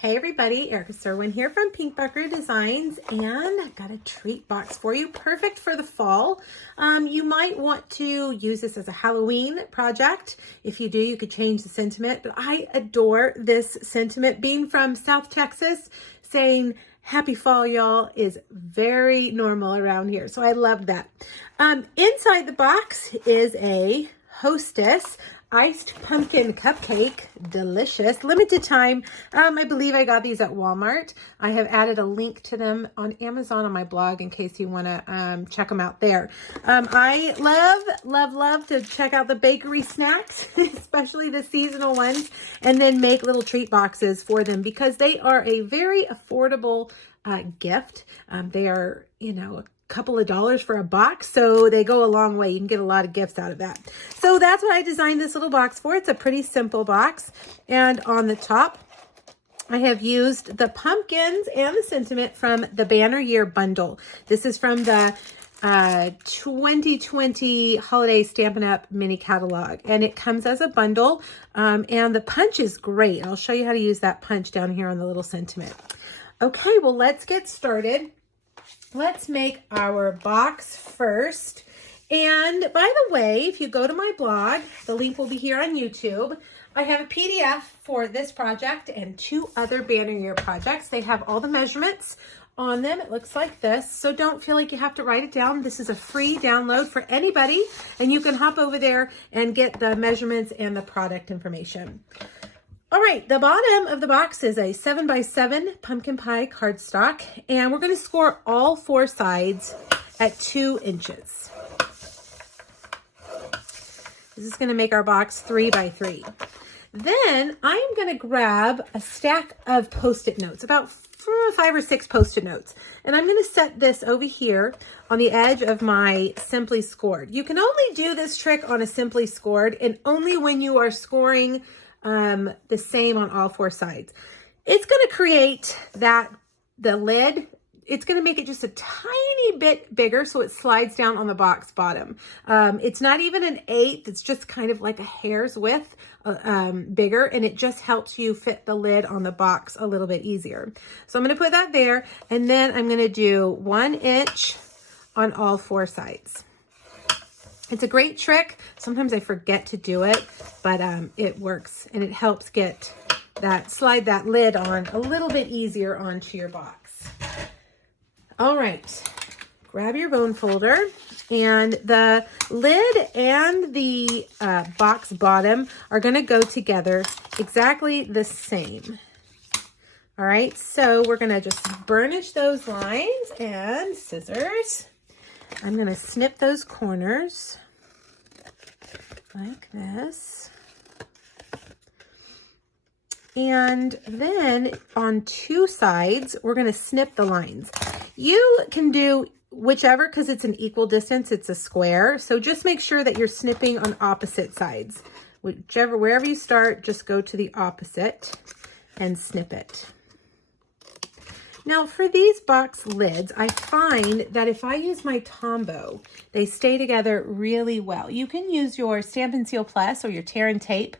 Hey everybody, Erica Serwin here from Pink Buckaroo Designs, and I've got a treat box for you, perfect for the fall. You might want to use this as a Halloween project. If you do, you could change the sentiment, but I adore this sentiment. Being from South Texas, saying happy fall, y'all, is very normal around here, so I love that. Inside the box is a Hostess iced pumpkin cupcake, delicious, limited time. I believe I got these at Walmart. I have added a link to them on Amazon on my blog in case you want to check them out there. I love to check out the bakery snacks, especially the seasonal ones, and then make little treat boxes for them because they are a very affordable gift. They are, a couple of dollars for a box, so they go a long way. You can get a lot of gifts out of that. So that's what I designed this little box for. It's a pretty simple box, and on the top I have used the pumpkins and the sentiment from the Banner Year bundle. This is from the 2020 Holiday Stampin' Up! Mini Catalog, and it comes as a bundle, and the punch is great. I'll show you how to use that punch down here on the little sentiment. Okay, well, let's get started. Let's make our box first. And by the way, if you go to my blog, the link will be here on YouTube. I have a PDF for this project and 2 other Banner Year projects. They have all the measurements on them. It looks like this. So don't feel like you have to write it down. This is a free download for anybody, and you can hop over there and get the measurements and the product information. All right, the bottom of the box is a 7x7 pumpkin pie cardstock, and we're going to score all 4 sides at 2 inches. This is going to make our box 3x3. Then I'm going to grab a stack of Post-it notes, about 5 or 6 Post-it notes, and I'm going to set this over here on the edge of my Simply Scored. You can only do this trick on a Simply Scored, and only when you are scoring the same on all 4 sides. It's going to create the lid, it's going to make it just a tiny bit bigger so it slides down on the box bottom. It's not even an 1/8, it's just kind of like a hair's width bigger, and it just helps you fit the lid on the box a little bit easier. So I'm going to put that there, and then I'm going to do 1 inch on all 4 sides. It's a great trick. Sometimes I forget to do it, but it works, and it helps slide that lid on a little bit easier onto your box. All right, grab your bone folder, and the lid and the box bottom are gonna go together exactly the same. All right, so we're gonna just burnish those lines and scissors. I'm going to snip those corners like this. And then on 2 sides, we're going to snip the lines. You can do whichever because it's an equal distance. It's a square. So just make sure that you're snipping on opposite sides. Wherever you start, just go to the opposite and snip it. Now for these box lids, I find that if I use my Tombow, they stay together really well. You can use your Stampin' Seal Plus or your tear and tape,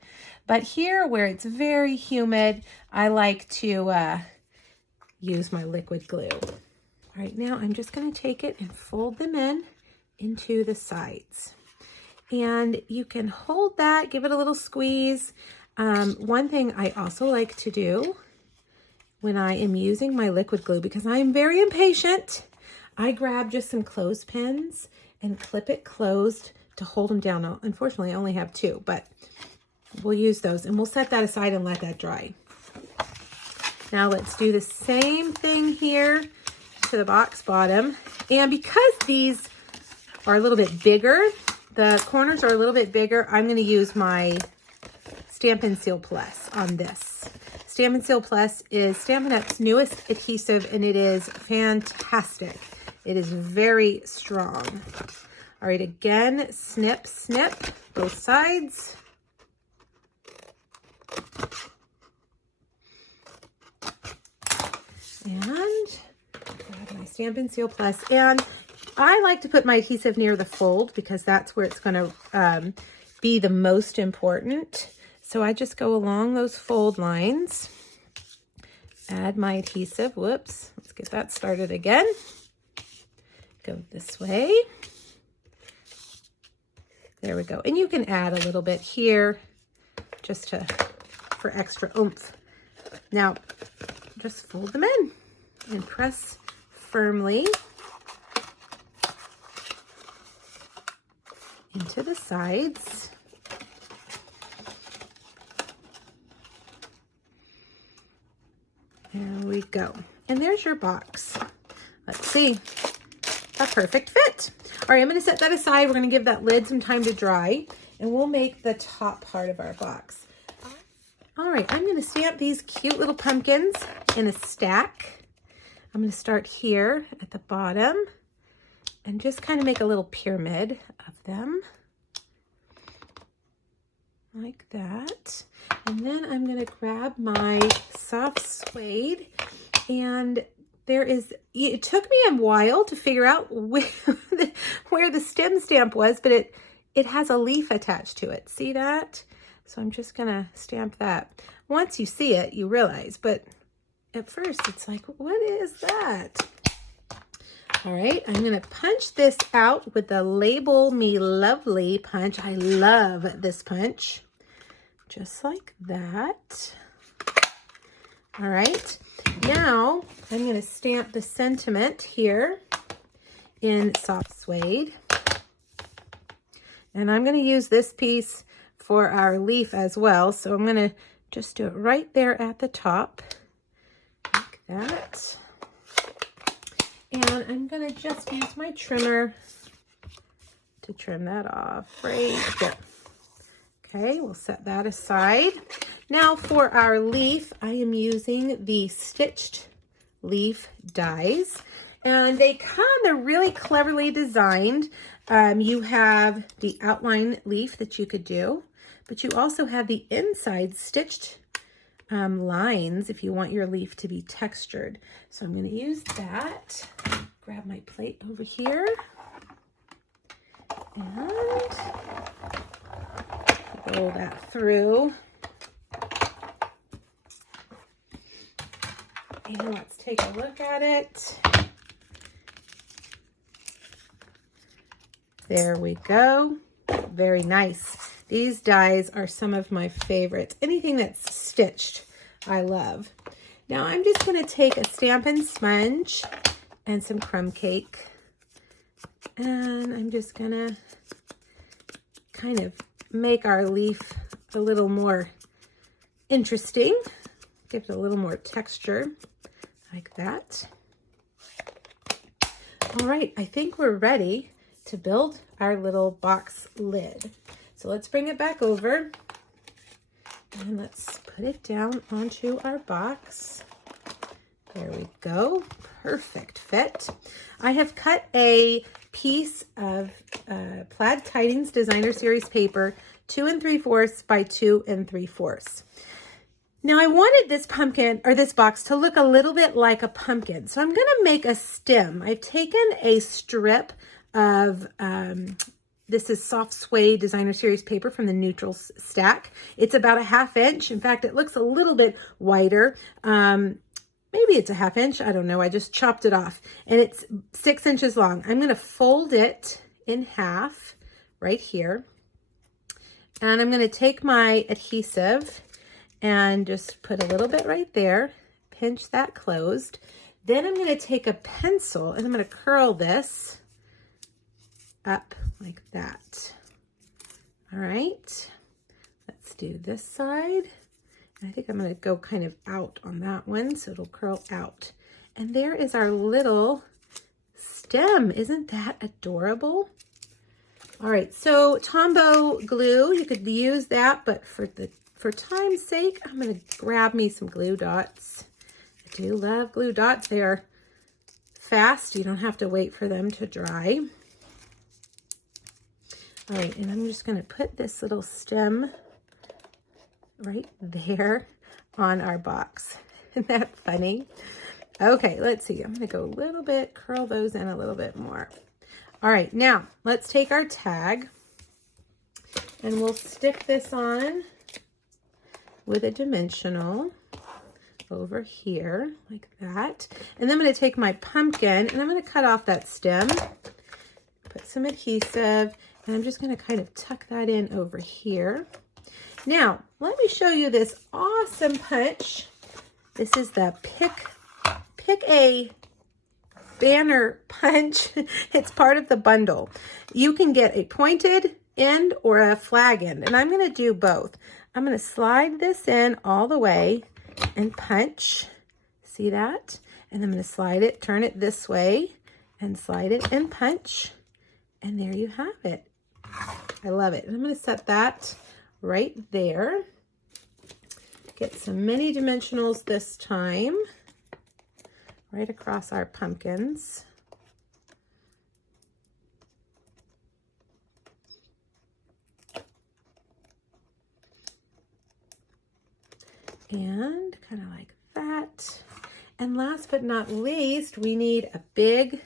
but here where it's very humid, I like to use my liquid glue. All right, now I'm just going to take it and fold them into the sides. And you can hold that, give it a little squeeze. One thing I also like to do when I am using my liquid glue, because I am very impatient, I grab just some clothespins and clip it closed to hold them down. Now, unfortunately, I only have 2, but we'll use those, and we'll set that aside and let that dry. Now let's do the same thing here to the box bottom. And because these are a little bit bigger, the corners are a little bit bigger, I'm going to use my Stampin' Seal Plus on this. Stampin' Seal Plus is Stampin' Up's newest adhesive, and it is fantastic. It is very strong. All right, again, snip, snip, both sides. And grab my Stampin' Seal Plus. And I like to put my adhesive near the fold because that's where it's going to be the most important. So I just go along those fold lines add my adhesive. Whoops, let's get that started again. Go this way. There we go. And you can add a little bit here just for extra oomph. Now, just fold them in and press firmly into the sides. There we go. And there's your box. Let's see. A perfect fit. All right, I'm going to set that aside. We're going to give that lid some time to dry, and we'll make the top part of our box. All right, I'm going to stamp these cute little pumpkins in a stack. I'm going to start here at the bottom and just kind of make a little pyramid of them like that. And then I'm going to grab my soft suede, and it took me a while to figure out where the stem stamp was, but it has a leaf attached to it. See that? So I'm just gonna stamp that. Once you see it, you realize, but at first it's like, what is that? All right, I'm gonna punch this out with the Label Me Lovely punch. I love this punch. Just like that. All right, now I'm gonna stamp the sentiment here in soft suede. And I'm gonna use this piece for our leaf as well. So I'm gonna just do it right there at the top, like that. And I'm gonna just use my trimmer to trim that off right there. Okay, we'll set that aside. Now for our leaf, I am using the Stitched Leaf dies. And they're really cleverly designed. You have the outline leaf that you could do, but you also have the inside stitched lines if you want your leaf to be textured. So I'm going to use that. Grab my plate over here. And roll that through. And let's take a look at it. There we go. Very nice. These dies are some of my favorites. Anything that's stitched, I love. Now I'm just going to take a Stampin' Sponge and some crumb cake. And I'm just going to kind of make our leaf a little more interesting. Give it a little more texture, like that. All right, I think we're ready to build our little box lid. So let's bring it back over and let's put it down onto our box. There we go. Perfect fit. I have cut a piece of Plaid Tidings Designer Series paper, 2 3/4 by 2 3/4. Now I wanted this pumpkin or this box to look a little bit like a pumpkin. So I'm going to make a stem. I've taken a strip of, this is soft suede Designer Series paper from the neutral stack. It's about a 1/2 inch. In fact, it looks a little bit wider. Maybe it's a 1/2 inch. I don't know. I just chopped it off and it's 6 inches long. I'm going to fold it in half right here. And I'm going to take my adhesive and just put a little bit right there. Pinch that closed. Then I'm going to take a pencil and I'm going to curl this up like that. All right, let's do this side. I think I'm going to go kind of out on that one so it'll curl out. And there is our little stem. Isn't that adorable? All right, so Tombow glue, you could use that, but for time's sake, I'm going to grab me some glue dots. I do love glue dots. They are fast. You don't have to wait for them to dry. All right, and I'm just going to put this little stem right there on our box. Isn't that funny? Okay, let's see. I'm going to go a little bit, curl those in a little bit more. All right, now let's take our tag and we'll stick this on with a dimensional over here like that. And then I'm going to take my pumpkin and I'm going to cut off that stem, put some adhesive, and I'm just going to kind of tuck that in over here. Now, let me show you this awesome punch. This is the Pick a Banner punch. It's part of the bundle. You can get a pointed end or a flag end, and I'm going to do both. I'm going to slide this in all the way and punch. See that? And I'm going to slide it, turn it this way, and slide it and punch. And there you have it. I love it. And I'm going to set that right there. Get some mini dimensionals this time, right across our pumpkins. And kind of like that. And last but not least, we need a big,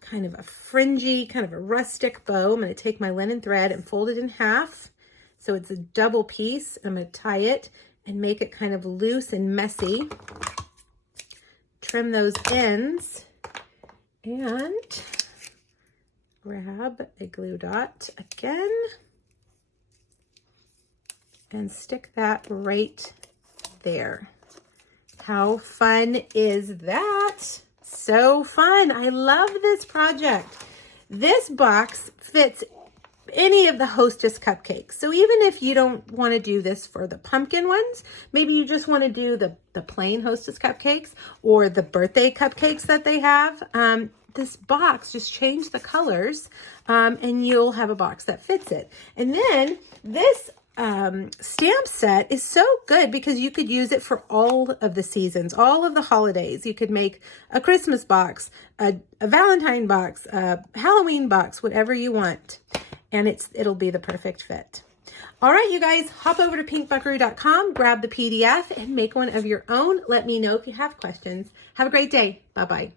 kind of a fringy, kind of a rustic bow. I'm going to take my linen thread and fold it in half so it's a double piece. I'm going to tie it and make it kind of loose and messy. Trim those ends and grab a glue dot again and stick that right there. How fun is that? So fun. I love this project. This box fits any of the Hostess cupcakes. So even if you don't want to do this for the pumpkin ones, maybe you just want to do the plain Hostess cupcakes or the birthday cupcakes that they have, this box, just change the colors and you'll have a box that fits it. And then this stamp set is so good because you could use it for all of the seasons, all of the holidays. You could make a Christmas box, a Valentine box, a Halloween box, whatever you want. And it'll be the perfect fit. All right, you guys, hop over to pinkbuckaroo.com, grab the PDF, and make one of your own. Let me know if you have questions. Have a great day. Bye-bye.